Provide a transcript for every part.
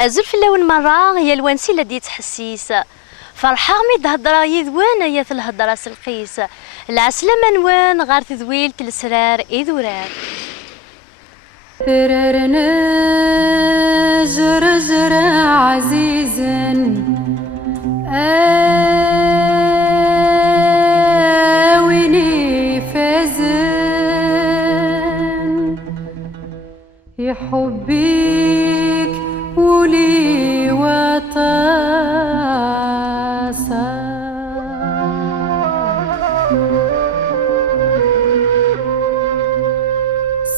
أزول في اللون مرة هي الوانسي الذي تحسيس فرحة مي تهضرا يذوان هي الهضرة سلقيس العسلة منوان غار تذويل تلسرار إذورار تررنا جرجر عزيزا آويني فازن يا حبيك ولي وطاسا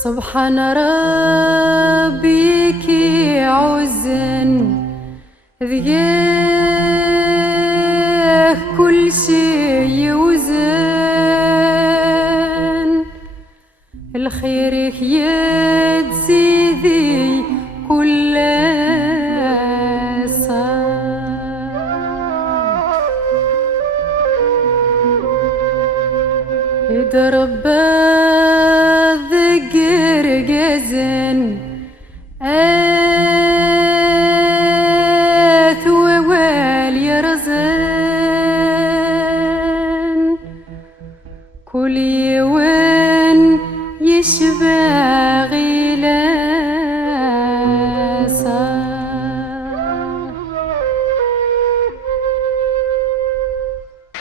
سبحان ربك عزن ذياه كل شي يوزن الخير يتزيدي كل يضرب الذكر جزن ثوال يرزن كل يوم يشبع غلاسا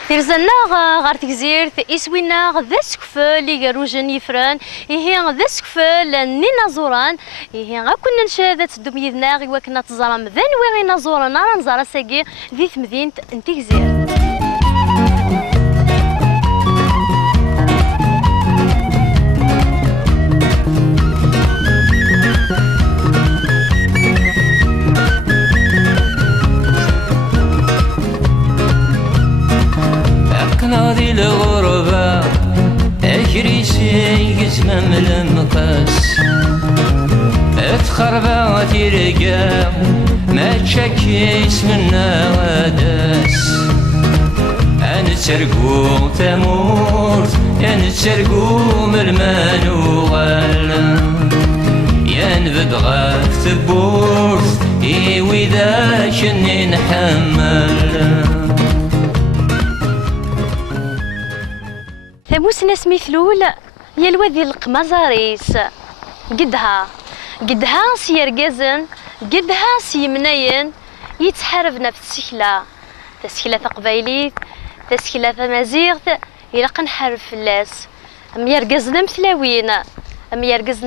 ترزنا غار تكزيرت إسوينا ذا سكفل يقروجن يفران إهي ذا سكفل نينا زوران إهي غاكونا نشاهد تدوم يدنا غي وكنا تزرم ذا نويغينا زوران راه نزارا ساقي ذي مدينة تكزيرت ناضي الغربة أكريسي يزمم المقاس اتخربا تيرقا ما تشكيس منا غاداس أنا تسرقو تموت أنا تسرقو مرمان وغال ينبد غاك تبورت إيوي ذاك إني نحمل ثابوسنا سميثلول يا الوادي القمزاريس قدها سير قزن قدها سيمنين يتحاربنا في السكلة تسكلة قبايليت تسكلة مزيغت يلقى نحارب فلاس يرقزنا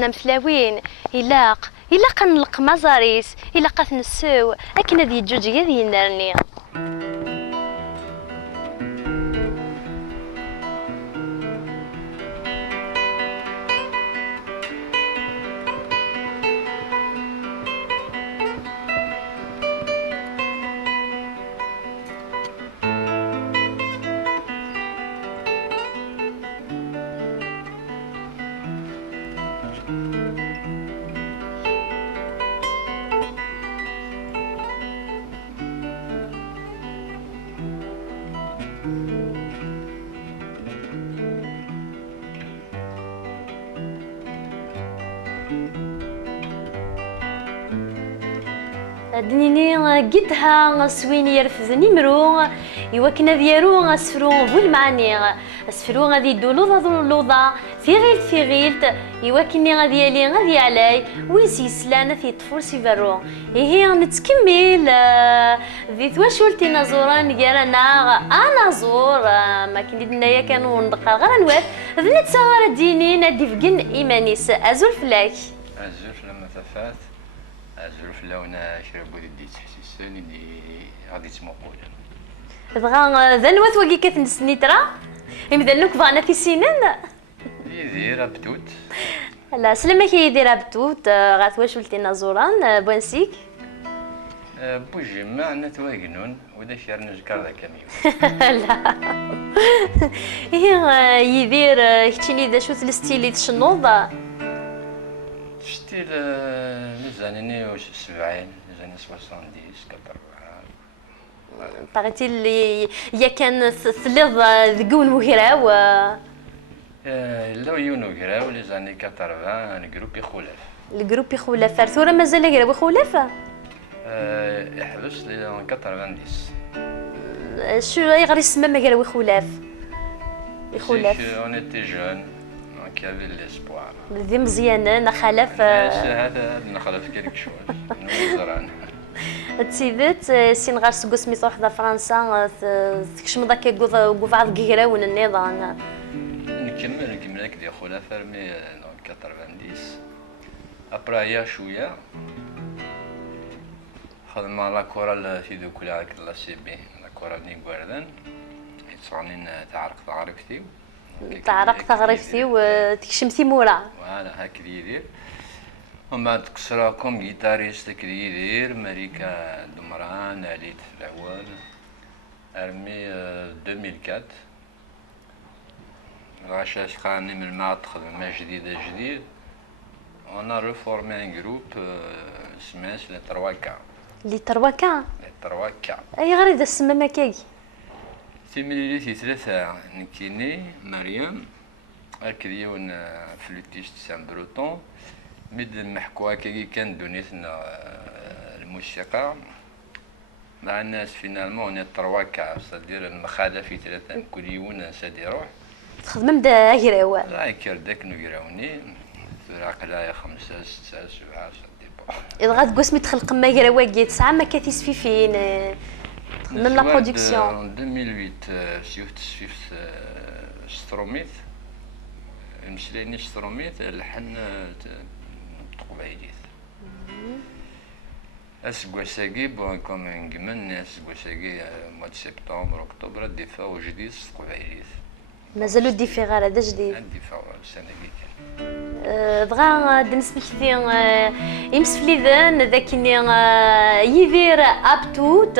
مثلاوين يلاق القمزاريس يلاق نسو أكن ذي جوج ذي نرني دنيني قدها سويني يرفض نمرو يوكنا ديارو اسفرو بالمعني اسفرو غادي دولوضا في غيلت يوكني غادي يالي غادي علي ويسي سلانة في طفور سيفرو هي نتكمل ذي تواشولتي نازوران قالنا انا زور ما كندي دنيا كانوا ندقر غير نوات ذني تصغر ديني نادي فقن ايمانيس ازول فلاك ازول لما تفات ازول فلاونا شربوا دي تحسسني اللي غادي تمقول بغا ذا نوات واقي كتنسني ترى يمدلوك بغانا في سنين يدير بتوت لا سلامة كي يدير بتوت غات واش ولتي نازوران بوانسيك بوجي ما عندنا تواقنون ودا شير نذكر ذا كاميو لا هي يدير كتشيني ذا شو الستيل تشنوض ستيل ميزانيني واش 70 ميزانيني 70 كبر باغيتي اللي يا كان ثلث ذقون وهراو لا يونو غراو لي زاني 80 جروبي خلاف الجروبي خلاف ثورة مازال غراو خلاف يحبس لي 90. شو يغري السما ما قال ويخولاف يخولاف On était jeunes, donc il y avait l'espoir. ذي مزيانه خلف هذا نخلف كيلك شوي نوزران. تسيدت سين غار سكو سميتو حدا فرنسا تكشم داك كوفعض كيراون النظام نكمل لك دي خولا فرمي 90. ابرايا شويه خدمة لا كورال في دوك لا سي بي لا كورال ني غوردن يتصانين تعرفتي تعرفتي وتكشمتي مورا فوالا هاك يدير ومن بعد كسراكم جيتاريست يدير ماريكا دمران عليت في العوال ارمي 2004 غاشا شقاني من المعاد خدمة جديد on a reformé un groupe اسمه لي ترواكا لي ترواكا اي غير اذا السما مكاكي تيميلي ثلاثة نكيني مريم أكريون فلوتيست سان بروتون مد محكوها كي كان دونيتنا الموسيقى مع الناس فينالمون هي ترواكا صدير المخالة في ثلاثة كل يوم سادي روح تخدم دا هيراوا لا يكر داك نقراوني عقلايا 5 6 7 صدي إذا غاد قسمي تخلق ما هيراوا كي 9 ما كاتيس في فين تخدم لا برودكسيون 2008 سيوت سفيف ستروميت مشليني ستروميت لحن تقبايليت اسكواساكي بون كوم نكمن اسكواساكي مود سبتمبر اكتوبر ديفاو جديد تقبايليت مازالو الديفيغ هذا جديد ديفاو السنه كي بغا بالنسبه لي يمسفليذن ذاكني يدير ابتوت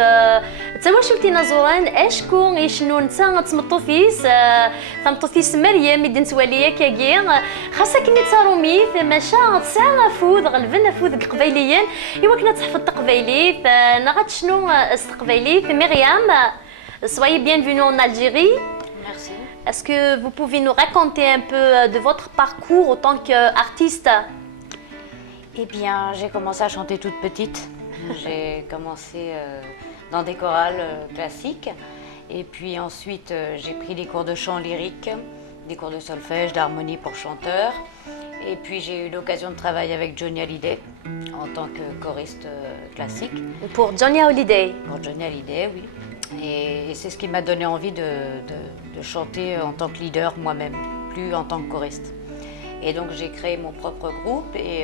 تما شفتي نازوران اشكون يشنو نتا تمطوفيس تمطوفيس مريم يدن تواليا كاكي خاصك كني تاروميث ماشا تسع فوذ غلبنا فوذ قبيليا ايوا كنا تحفظ تقبيليت نغات شنو استقبيليت مريم soyez bienvenue en Algérie. Merci. Est-ce que vous pouvez nous raconter un peu de votre parcours en tant qu'artiste? Eh bien, j'ai commencé à chanter toute petite. J'ai commencé dans des chorales classiques. Et puis ensuite, j'ai pris des cours de chant lyrique, des cours de solfège, d'harmonie pour chanteurs. Et puis j'ai eu l'occasion de travailler avec Johnny Hallyday en tant que choriste classique. Pour Johnny Hallyday? Pour Johnny Hallyday, oui. Et c'est ce qui m'a donné envie de chanter en tant que leader moi-même, plus en tant que choriste. Et donc j'ai créé mon propre groupe et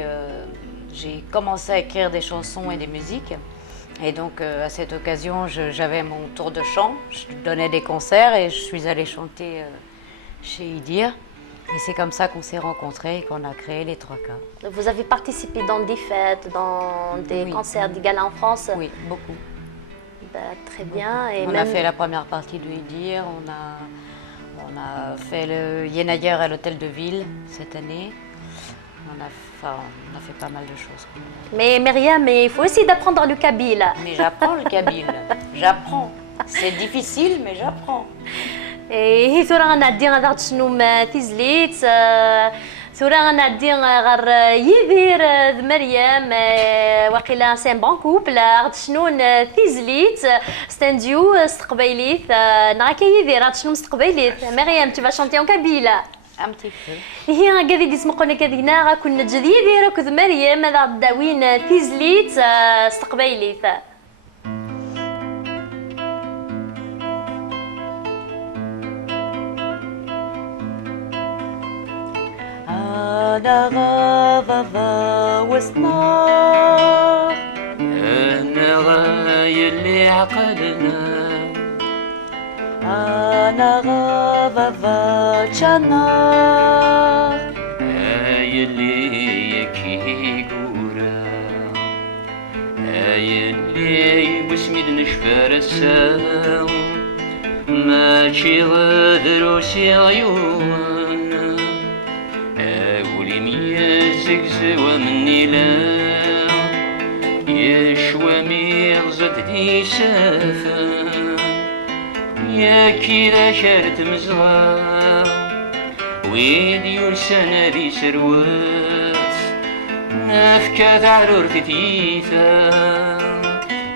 j'ai commencé à écrire des chansons et des musiques. Et donc à cette occasion, j'avais mon tour de chant, je donnais des concerts et je suis allée chanter chez Idir. Et c'est comme ça qu'on s'est rencontrés et qu'on a créé les 3K. Vous avez participé dans des fêtes, dans des concerts, des galas en France? Oui, beaucoup. Bah, très bien. Et on a fait la première partie de Idir, on a fait le Yenayer à l'hôtel de ville cette année. On a fait pas mal de choses. Mais Myriam, il faut essayer d'apprendre le kabyle. Mais j'apprends le kabyle, j'apprends. C'est difficile, mais j'apprends. Et ثورة غنعدي غنعرض شنو ما تيزليت ثورة غنعدي غير يدير مريم واقيلا سان بون كوبل عرض شنو تيزليت ستانديو استقبيليت نعاك يدير عرض شنو مستقبيليت مريم tu vas chanter en kabyle Un petit peu. هي قاعدة يسمقونا كذينا غاكون جديد راكد مريم هذا داوين تيزليت استقبيليت أنا غاضبة وسنار أنا غايلي عقلنا أنا غاضبة جنار يلي يكي قورا يلي وسمي نشفر السام ماشي غدروسي عيون زقزوة مني لا يا شوامي غزت لي سافن يا كيرا شارت مزغار ويد يرسانا ذي سروات نافكا تعرور تتيثا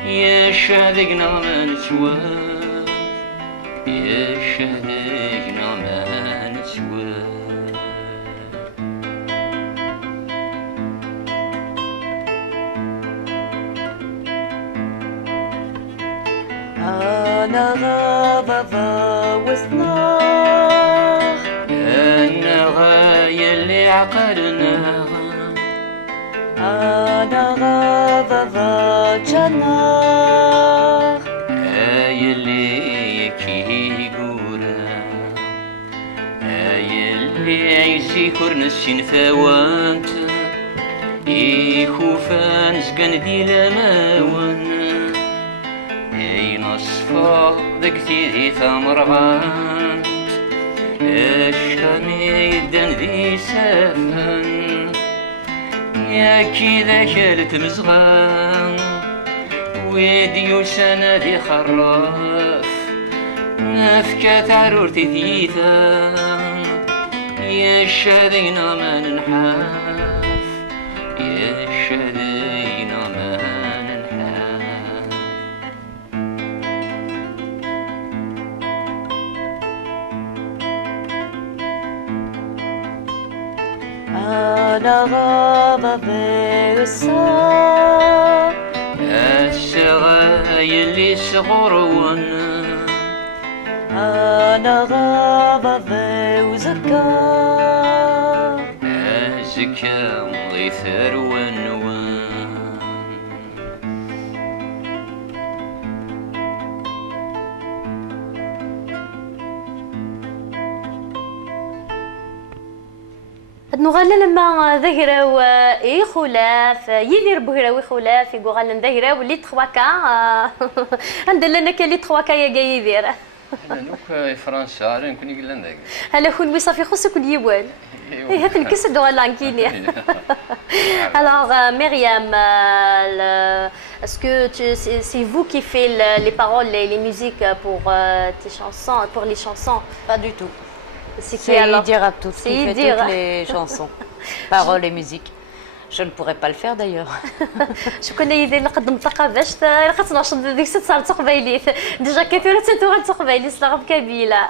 يا شادقنا ما نسواه يا شادقنا ما نسواه أنا غابة وسناخ أنا غاية اللي عقلنا أنا غابة جناخ هاي اللي كي قورا هاي اللي عيسي كورنسين فاوانت يخوفان زقن دي لماوان اي نصفا ذكتي ثمرغان الشامي يدن ذي سافن يا كذا كالت مزغان ويديو سنة دي خراف نفكا تعرورتي ثيثا يا شادينا ما ننحاف يا شادينا ما ننحاف أنا غابة وسناخ السغاي اللي صغرون أنا غابة وزكا أزكى مضي ثروان نغال لما ذهروا اي خلاف يدير بهراوي خلاف يقول ذهروا واللي تخواكا عندنا لنا كلي تخواكا يا يدير نوك فرنسا راه نكون قلنا ذاك هلا خون وي صافي خصو كل يوال اي هات الكسر دو لانكيني Alors Myriam, est-ce que c'est vous qui faites les paroles et les musiques pour tes chansons, pour les chansons? Pas du tout. C'est qui C'est alors? Idir Abtout qui C'est fait Idir. toutes les chansons, paroles et musique. Je ne pourrais pas le faire d'ailleurs. شو كنا يدير لقد منطقة باش خاصنا نشد ديك الست صارت تقبايليت ديجا كثيرة تنتوغال تقبايليت صلاغ بكابيلة.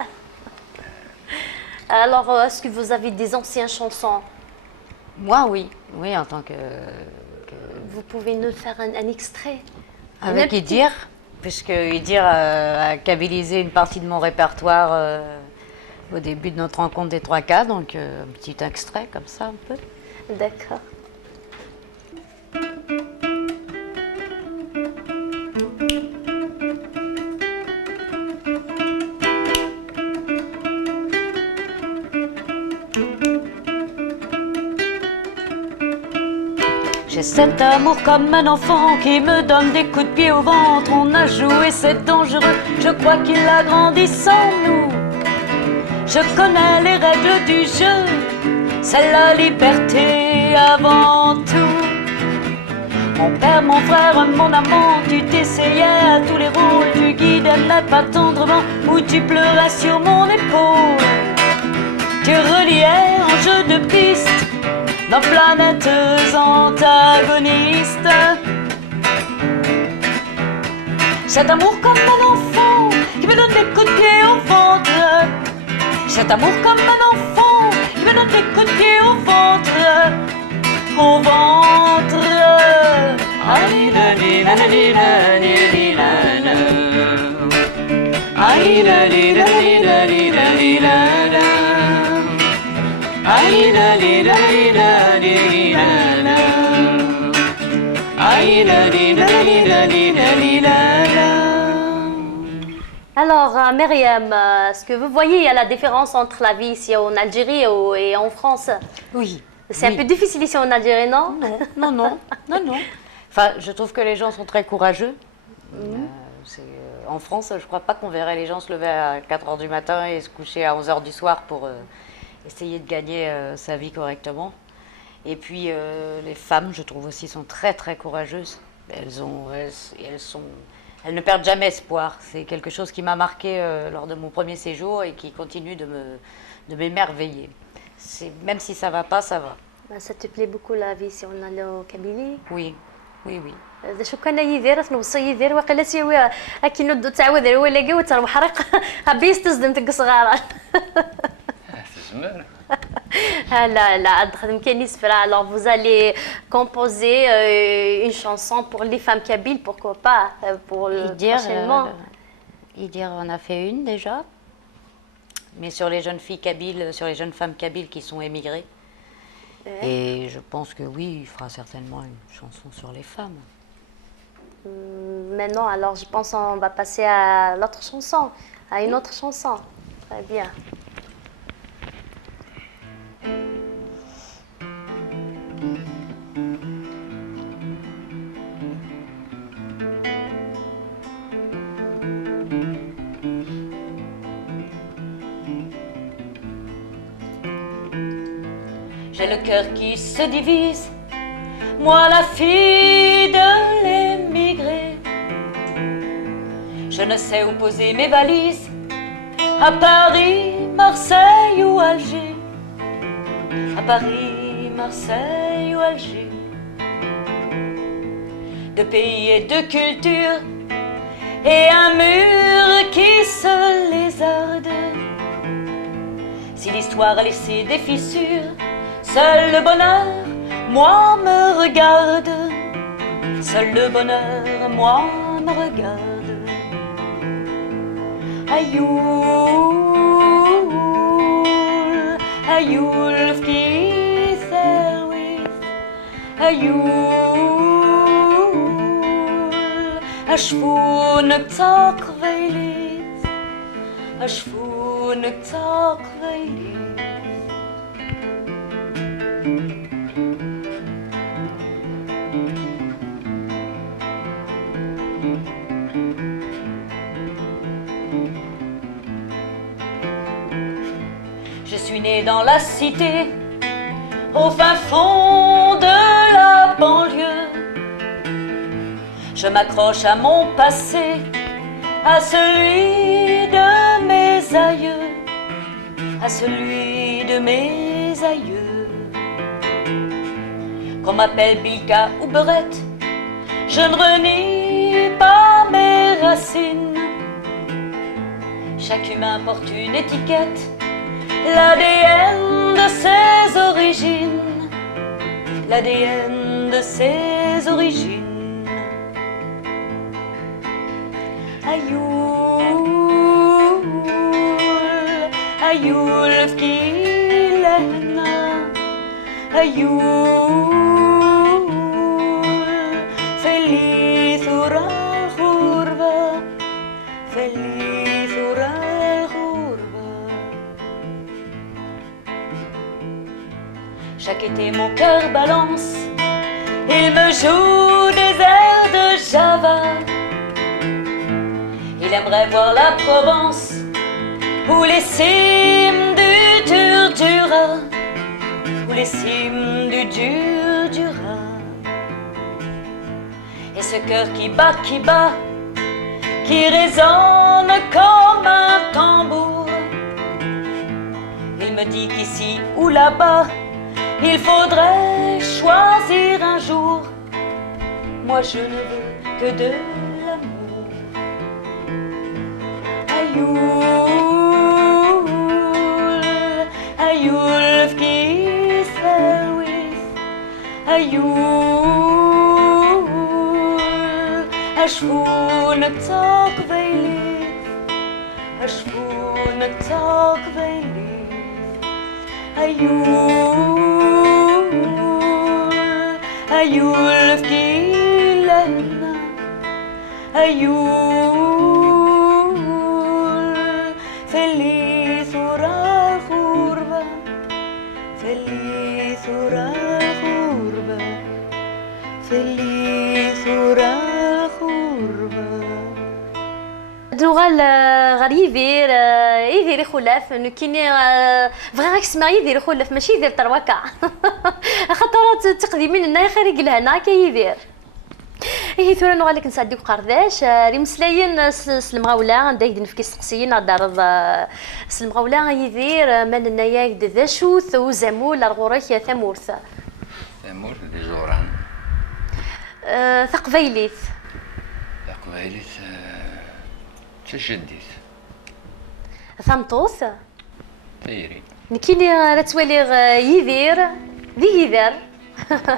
Alors est-ce que vous avez des anciennes chansons? Moi oui, oui en tant que Vous pouvez nous faire un extrait? avec Idir, puisque Idir a kabylisé une partie de mon répertoire au début de notre rencontre des 3K, donc un petit extrait comme ça un peu. D'accord. J'ai cet amour comme un enfant qui me donne des coups de pied au ventre. On a joué, c'est dangereux, je crois qu'il a grandi sans nous. Je connais les règles du jeu, c'est la liberté avant tout. Mon père, mon frère, mon amant, tu t'essayais à tous les rôles. Tu guidais pas tendrement ou tu pleurais sur mon épaule. Tu reliais en jeu de piste nos planètes antagonistes. Cet amour comme un enfant qui me donne des coups de pied au ventre. Cet amour comme un enfant qui me donne des coups de pied au ventre. Au ventre. Aïe la li la li la li li la la. Aïe la li la li la li la li la la. Aïe la li la li la li la la. Aïe la li la li la li la li la la. Alors Myriam, est-ce que vous voyez la différence entre la vie ici en Algérie et en France? Oui. C'est un peu difficile ici en Algérie, non? Non. Enfin, je trouve que les gens sont très courageux. En France, je ne crois pas qu'on verrait les gens se lever à 4h du matin et se coucher à 11h du soir pour essayer de gagner sa vie correctement. Et puis, les femmes, je trouve aussi, sont très très courageuses. Elles ne perdent jamais espoir. C'est quelque chose qui m'a marqué lors de mon premier séjour et qui continue de m'émerveiller. Même si ça va pas, ça va. Ça te plaît beaucoup la vie si on allait au Kabylie? Oui. Oui, oui. شو كان يدير نوصي يدير وقيلا سيوي اكي نود تعاود ولا كي وتروح حرق ابيس تصدم تك صغار تزمر لا لا ادخل كاين سفرا alors vous allez composer une chanson pour les femmes kabyles pourquoi pas pour le prochainement Idir en a fait une déjà, mais sur les jeunes filles kabyles, sur les jeunes femmes kabyles qui sont émigrées. Et je pense que oui, il fera certainement une chanson sur les femmes. Maintenant, alors je pense qu'on va passer à l'autre chanson, à une autre chanson. Très bien. J'ai le cœur qui se divise, moi la fille de l'émigré. Je ne sais où poser mes valises, à Paris, Marseille ou Alger. À Paris, Marseille ou Alger. De pays et de cultures, et un mur qui se lézarde. Si l'histoire a laissé des fissures, seul le bonheur, moi, me regarde. Seul le bonheur, moi, me regarde. Ayoul, ayoul, fki selwith. Ayoul, ashfun ktaq veilit. Ashfun ktaq veilit. Je suis née dans la cité, au fin fond de la banlieue. Je m'accroche à mon passé, à celui de mes aïeux, à celui de mes aïeux. Qu'on m'appelle Bilka ou Beurette, je ne renie pas mes racines. Chaque humain porte une étiquette, l'ADN de ses origines, l'ADN de ses origines. Ayoul, ayoul fki lehna, ayoul feliz ural khurba, feliz ural khurba. Chaque été mon cœur balance, il me joue des airs de Java. Il aimerait voir la Provence, ou les cimes du Durdura, ou les cimes du Durdura. Et ce cœur qui bat, qui résonne comme un tambour. Il me dit qu'ici ou là-bas, il faudrait choisir un jour. Moi je ne veux que de l'amour. Ayoul, ayoul fki selwith. Ayoul, ashfun ktaq veilit. Ashfun ktaq veilit. Ayoul, ayoul fki lehna. Ayoul, feliz ural khurba, feliz ural khurba, feliz ural khurba. نوغال غير يدير يخلف انه كيني بغا يسمع يدير يخلف ماشي يدير ترواكا خاطر تقديمين لنا خارج لهنا كيدير هي ثورة نوغالك نسعدك قرداش ريمسلاين سلمغاولا عندك نفكي سقسيين دار سلمغاولا يدير مالنا ياك ذا شوث وزامول الغوريك ثمورث ثمورث دي زوران ثقبيليت. تقبيليت تجديت ثمطوث. تيري نكيني راه توالي يدير ذي يدير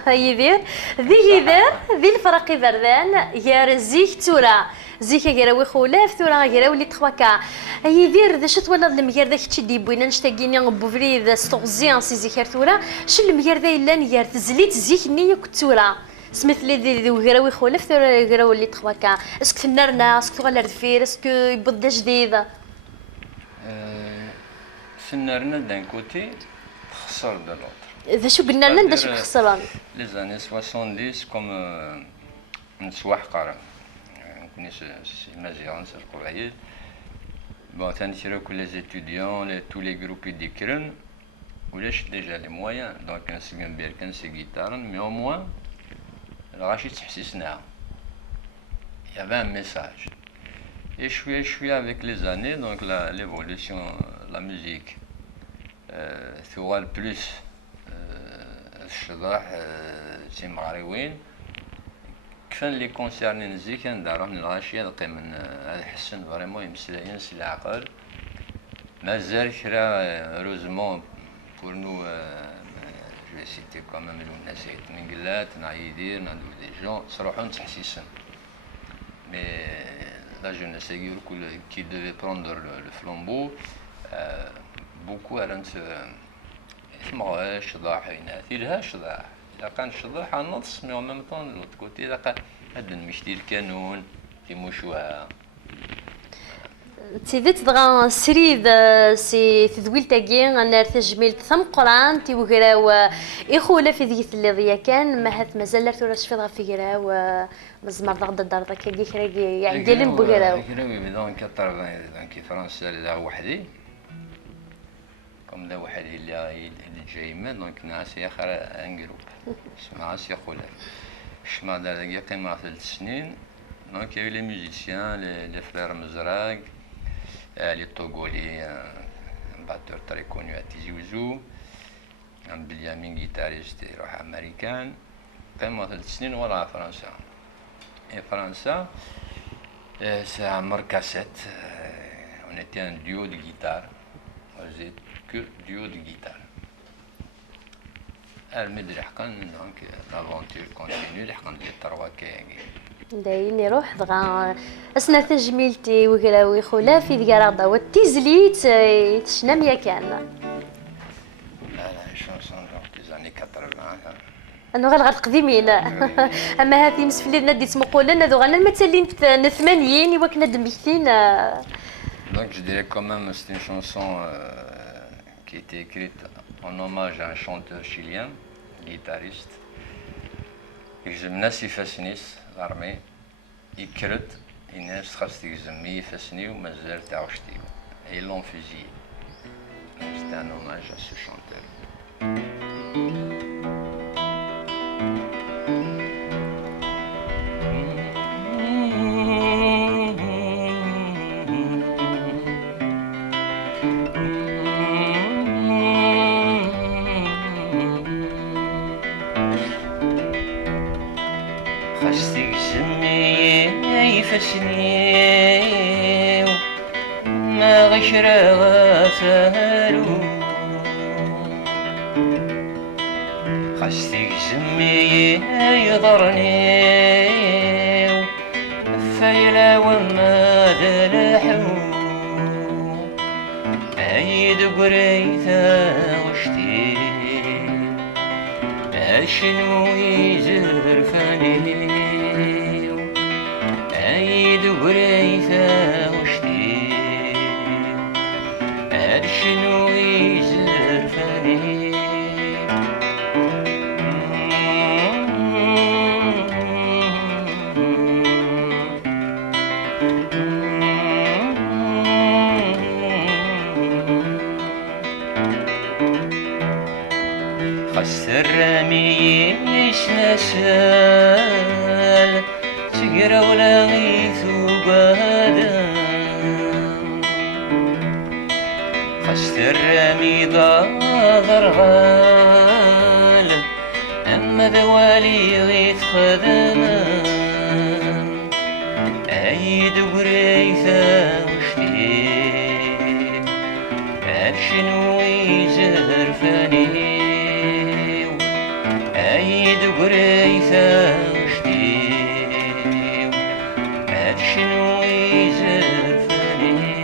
يدير ذي يدير ذي الفرق بردان يا زيك تورا زيك غيراوي خولاف تورا غيراوي لي تخواكا يدير ذا شت ولا المغير ذاك تشي ديبوينا نشتاقيني بوفريد ستوغزيان سي زيكر تورا شو المغير ذا الا نيار تزليت زيك نيه كتورا سميت لي ذي غيراوي خولاف تورا غيراوي لي تخواكا اسكو فنرنا اسكو تغلر دفير اسكو يبدا جديد سنرنا دان كوتي خسر دو لوطر. ذا شو قلنا لنا ذا شو خسران لي زاني 70 كوم نسواح قارن نكوني سي مازيغان سي القبايل بون تنشرو كل لي زيتوديون تو لي جروب يديكرن ولاش ديجا لي مويان دونك نسيم بير كان سي غيتارن مي او موان غاشي تحسسناها يافي ان ميساج. Et je suis avec les années, donc l'évolution, la musique, tu vois le plus, الشضاح تيمغريوين كفن لي كونسيرني نزيك ندارهم من الغاشية نلقي من هذا حسن فريمون يمسلاين سي العقل مازال كرا روزمون بور نو جو سيتي كومام الناس نقلات نعيدير نعدو دي جون صروحون تحسيسن مي la jeunesse qui devait prendre le flambeau, beaucoup à الشضاح يناثي لها الشضاح إذا كان الشضاح نص مي أو ميم طون لوط كوتي إذا كان هاد نمشتي الكانون تيموشوها تيدت دغا سريد سي تدويل تاكي انا تجميل ثم قران تيوغراو اخولا في ذيك اللي كان ما هات مازال ثورا شفيت غا في غراو مزمر ضغط الدار ذاك كي كراكي يعني ديال بوغراو كراوي بدون كطر كي فرنسا لا وحدي كم لا وحدي اللي جاي من دونك ناس اخر ان جروب اسمها سي خولا شما دار قيمه 3 سنين دونك يا لي ميوزيسيان لي فرير مزراق les Togolais, un batteur très connu à Tizi Ouzou, un Benjamin guitariste américain, قيمة 3 سنين ورا فرنسا. Et فرنسا c'est un marcassette, on était un duo de guitare, on faisait que duo de guitare. المد لحقا donc l'aventure continue لحقا ديال 3 كاياكي. داين يروح دغا اسنا تجميلتي وكراوي خولا في ديال رضا والتيزليت تشنام يا كان لا شونسون دي زاني 80 انا غير قديمين اما هذه مسفلي نادي تمقول لنا ذو غانا مثلين 80 وكنا دميتين donc je dirais quand même c'est une chanson qui était écrite en hommage à un chanteur chilien guitariste يجزم يفاسنيس غارمي يكرد الناس خاص تيجزم يفاسني ومازال تعوشتي اي لون فيزي سي ان اوماج ا سو شانتور فسنيو ما غشرا غسالو خاستيك سمي يضرنيو فايلا وما دلحو عيد قريثا وشتي اشنو يزرفني وريثا وشتي أرشنو يزرفني خسر رميش نسال تقرا ولا غيثو خشت الرمي ضغر غال أم مذوالي غيث خدمان عيد قريثة وشتيم عرشن ويزر فانيو عيد قريثة وشتيم عرشن ويزر فانيو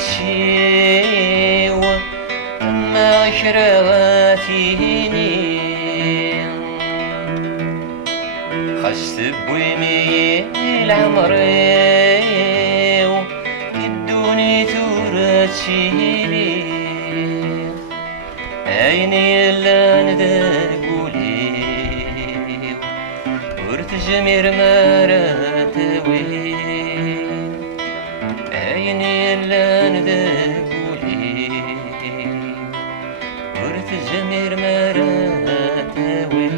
الشيو ما شرواتيني خست بويمي العمريو يدوني ثورتشيلي عيني اللي ندقولي ورتجمير مراتوي عيني اللي ندقولي ورث الزمير مراتوي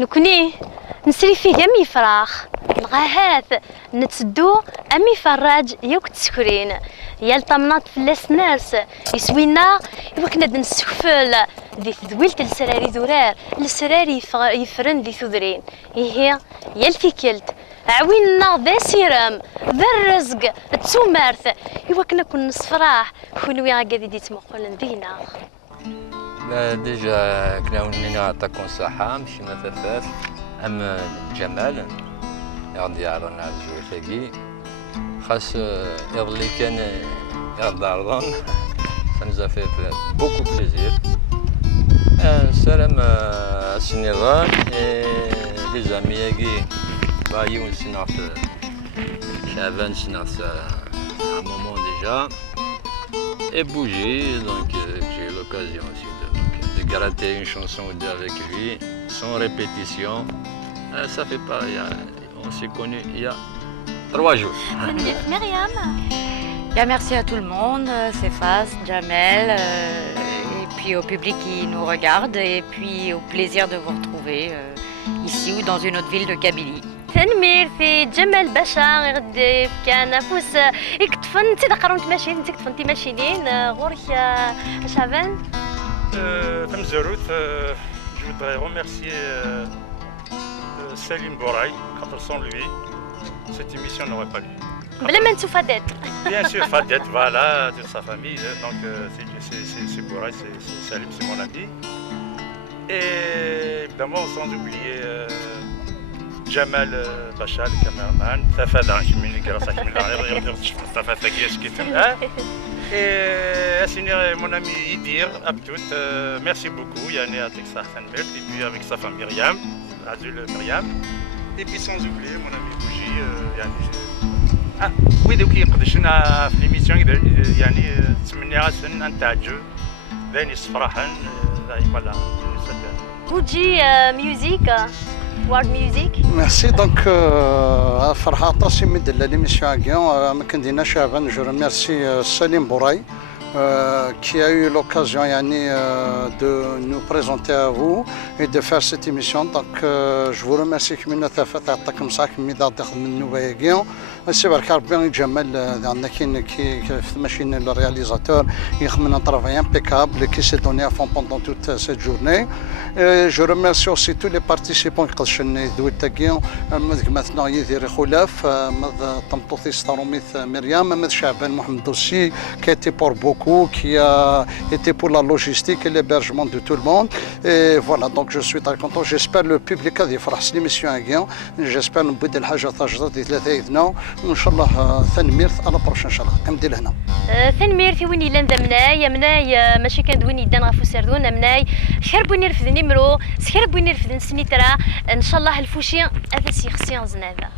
نكوني نسري فيه أمي فراخ نغاهات نتسدو أمي فراج يوك تسكرين يا الطمنات فلاس ناس يسوينا يوكنا نسكفل ذي ذويلت السراري ذرار السراري يفرن ذي ثذرين هي يا الفيكلت عوينا ذا سيرام ذا الرزق تسومارث يوكنا كون نصفراح كونو يا قاعد يتمقلن ذينا ديجا كنا نعطيكم صحة مشي مثاثات أم جمال يغدي يعرضنا الجوي ثقي خاص يظلي كان يغدي عرضان ça nous a fait beaucoup plaisir سلام السنغال les amis يجي بايون سنعت شعبان سنعت un moment déjà et bouger donc j'ai eu l'occasion aussi de gratter une chanson ou deux avec lui sans répétition ça fait pas on s'est connus il y a 3 jours. Myriam. Bien, merci à tout le monde, Cefas, Jamel, et puis au public qui nous regarde, et puis au plaisir de vous retrouver ici ou dans une autre ville de Kabylie. تنمير في جمال باشا غدي كان فوس يكتفن تي دقرون تماشين انت كتفن تي ماشينين غورك شعبان Temzerout, je voudrais remercier Salim Bouraï, car sans lui, cette émission n'aurait pas lieu. بلا ما نتو فادات Bien sûr, Fadet, voilà, toute sa famille, donc c'est Bouraï, c'est Salim, c'est mon ami. Et évidemment, sans oublier Jamal Bacha, le caméraman, Tafada, je me dis que ça qui me l'a Tafada qui est qui et assigner mon ami Idir Abdout, merci beaucoup, Yanné avec sa femme et puis avec sa femme Myriam, Azul Myriam, et puis sans oublier mon ami Bougie, Yanné. Ah oui, donc قدشنا في l'émission يعني تمنيها سن انتاجو ذاني يصفرحن voilà. بوجي ميوزيك وارد ميوزيك Merci donc Farha Tassim de l'émission Aguion, Makandina Chavan, je remercie Salim Bouraï qui a eu l'occasion de nous présenter à vous et de faire cette émission. Donc je vous remercie que nous avons fait comme ça, que nous avons fait une nouvelle émission. C'est vrai que Jamal, qui est le réalisateur, il a un travail impeccable qui s'est donné à fond pendant toute cette journée. Et je remercie aussi tous les participants qui ont été maintenant Yédir Khoulaf, Tamtouthi Staroumith Myriam, Chaban Mohamed aussi, qui a été pour beaucoup, qui a été pour la logistique et l'hébergement de tout le monde. Et voilà, donc je suis très content. J'espère le public a fait l'émission à Guion. J'espère que nous avons fait الحاجة تجدد ثلاثة وإن شاء الله ثاني على بروش إن شاء الله كمدي لهنا. ثاني في ويني لان ذا مناي ماشي كان دويني دان غفو سردون مناي شربوني رفد نمرو سكربوني رفد نسني ترى إن شاء الله الفوشي هذا سيخسي زناذا.